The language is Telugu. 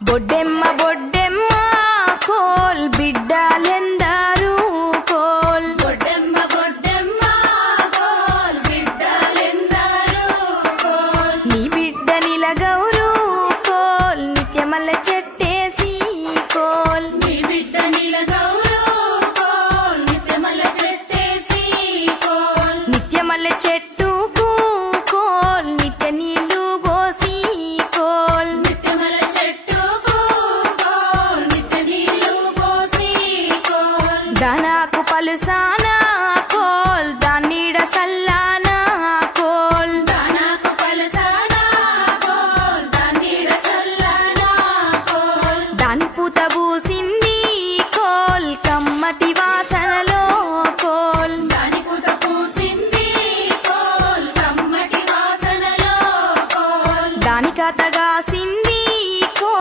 బొడ్డెమ్మ బొడ్డెమ్మ కోల్ బిడ్డలెందరూ కోల్ బొడ్డెమ్మ బొడ్డెమ్మ కోల్ బిడ్డలెందరూ కోల్ నీ బిడ్డ నిలగౌరు కోల్ నిత్యమల్ల చెట్టేసి కోల్ నీ బిడ్డ నిలగౌరు కోల్ నిత్యమల్ల చెట్టేసి కోల్ నిత్యమల్ల చెట్టుకు కోల్ నిత్య నీళ్లు పోసి కోల్ నిత్యమల్ల చెట్టుకు కోల్ నిత్య నీళ్లు పోసి కోల్ దానాకు పలుసాన